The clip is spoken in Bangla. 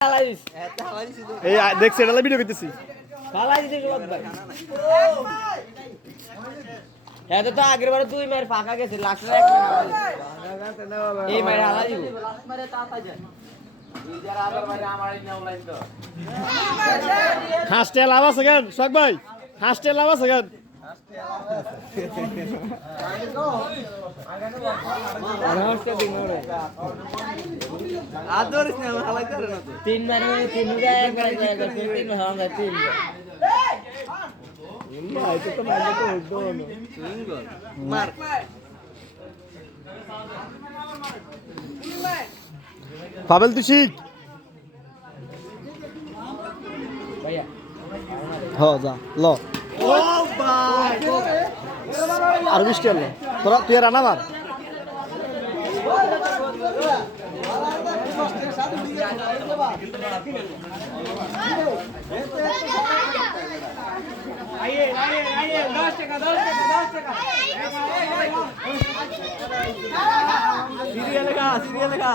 এই দেখছি এটা ভিডিও করতেছি এত তো আগের বারে তুই মার ফাঁকা গেছে লাস্টে এক এই মারে হালা দিব হাসতে লাভ আছে কেন শখ ভাই হাসতে লাভ আছে কেন তিন মারে তিন তিন পাবেল তুই শিখ হ যা ল আর বৃষ্টি হলো তোরা তুই রান্না মার সিরিয়াল লেখা